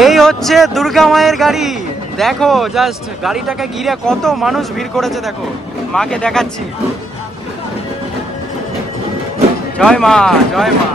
এই হচ্ছে দুর্গা মায়ের গাড়ি। দেখো জাস্ট গাড়িটাকে ঘিরে কত মানুষ ভিড় করেছে, দেখো মাকে দেখাচ্ছি। জয় মা, জয় মা।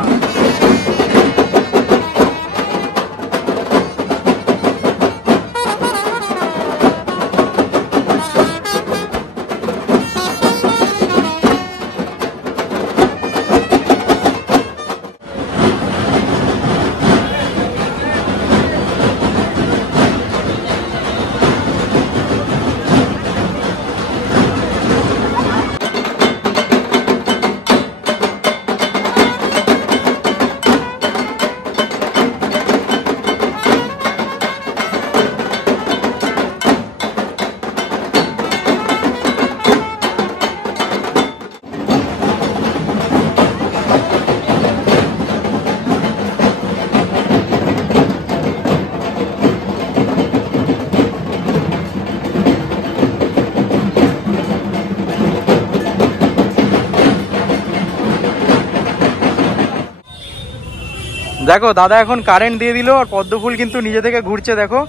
দেখো দাদা এখন কারেন্ট দিয়ে দিল, আর পদ্মফুল কিন্তু নিজে থেকে ঘুরছে। দেখো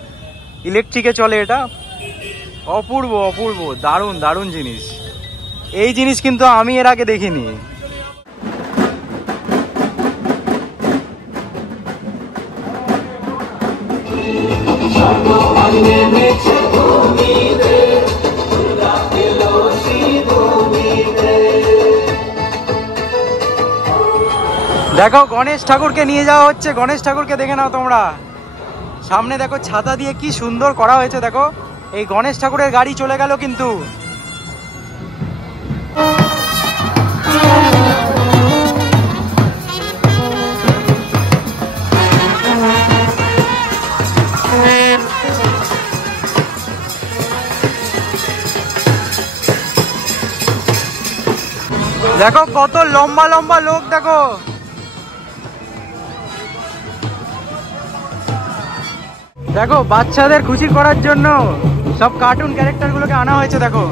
ইলেকট্রিকে চলে এটা। অপূর্ব অপূর্ব, দারুণ দারুণ জিনিস। এই জিনিস কিন্তু আমি এর আগে দেখিনি। দেখো গণেশ ঠাকুরকে নিয়ে যাওয়া হচ্ছে। গণেশ ঠাকুরকে দেখে নাও তোমরা। সামনে দেখো ছাতা দিয়ে কি সুন্দর করা হয়েছে। দেখো এই গণেশ ঠাকুরের গাড়ি চলে গেল কিন্তু। দেখো কত লম্বা লম্বা লোক। দেখো দেখো বাচ্চাদের খুশি করার জন্য সব কার্টুন ক্যারেক্টার গুলোকে আনা হয়েছে। দেখো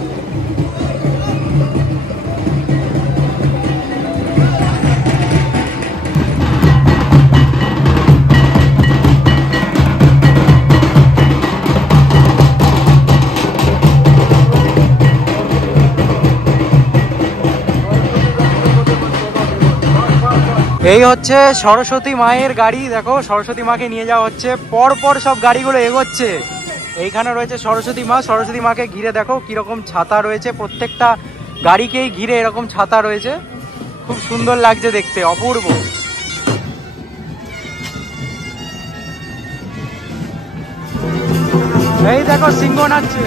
এই হচ্ছে সরস্বতী মায়ের গাড়ি। দেখো সরস্বতী মাকে নিয়ে যাওয়া হচ্ছে। পর পর সব গাড়িগুলো এগোচ্ছে। এইখানে রয়েছে সরস্বতী মা। সরস্বতী মাকে ঘিরে দেখো কিরকম ছাতা রয়েছে। প্রত্যেকটা গাড়িকেই ঘিরে এরকম ছাতা রয়েছে। খুব সুন্দর লাগছে দেখতে, অপূর্ব। এই দেখো সিংহ নাচছে।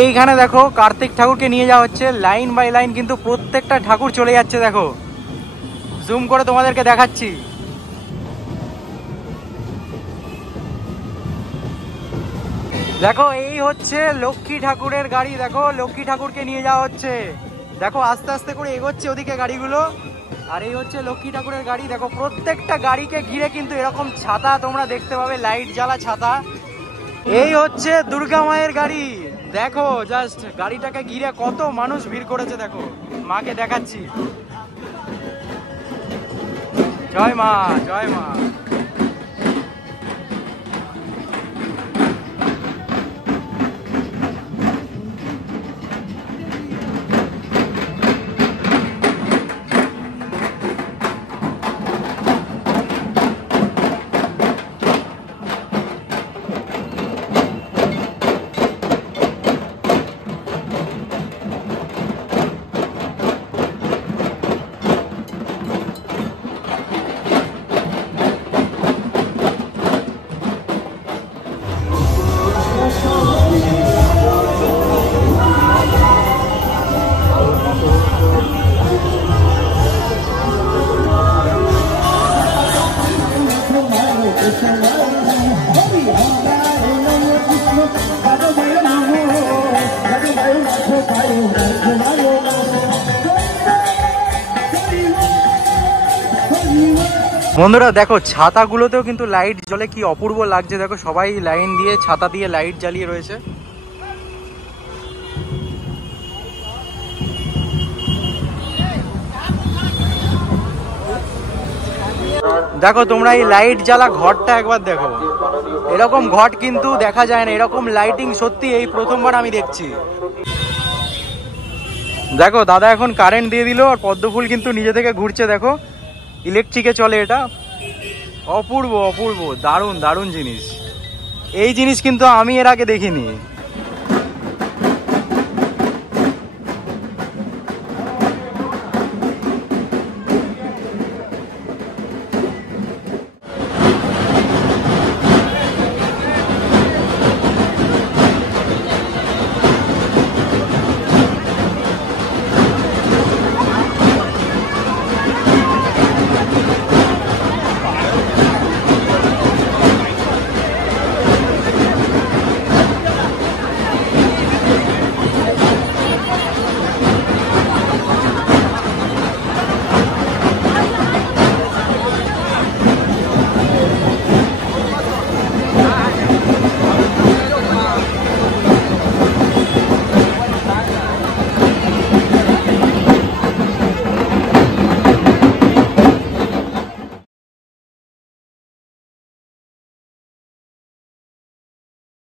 এইখানে দেখো কার্তিক ঠাকুরকে নিয়ে যাওয়া হচ্ছে। লাইন বাই লাইন কিন্তু প্রত্যেকটা ঠাকুর চলে যাচ্ছে। দেখো জুম করে তোমাদেরকে দেখাচ্ছি। দেখো এই হচ্ছে লক্ষ্মী ঠাকুরের গাড়ি। দেখো লক্ষ্মী ঠাকুরকে নিয়ে যাওয়া হচ্ছে। দেখো আস্তে আস্তে করে এগোচ্ছে ওদিকে গাড়িগুলো। আর এই হচ্ছে লক্ষ্মী ঠাকুরের গাড়ি। দেখো প্রত্যেকটা গাড়িকে ঘিরে কিন্তু এরকম ছাতা তোমরা দেখতে পাবে, লাইট জ্বালা ছাতা। এই হচ্ছে দুর্গা মায়ের গাড়ি। দেখো জাস্ট গাড়িটাকে ঘিরে কত মানুষ ভিড় করেছে। দেখো মাকে দেখাচ্ছি। জয় মা, জয় মা। বন্ধুরা দেখো ছাতাগুলোতেও কিন্তু লাইট জ্বলে, কি অপূর্ব লাগছে। দেখো সবাই লাইন দিয়ে ছাতা দিয়ে লাইট জ্বালিয়ে রয়েছে। দেখো তোমরা এই লাইট জ্বালা ঘরটা একবার দেখো, এরকম ঘট কিন্তু দেখা যায় না, এরকম লাইটিং সত্যি এই প্রথমবার আমি দেখছি। দেখো দাদা এখন কারেন্ট দিয়ে দিল, আর পদ্মফুল কিন্তু নিজে থেকে ঘুরছে, দেখো ইলেকট্রিকে চলে এটা। অপূর্ব অপূর্ব, দারুণ দারুণ জিনিস, এই জিনিস কিন্তু আমি এর আগে দেখিনি।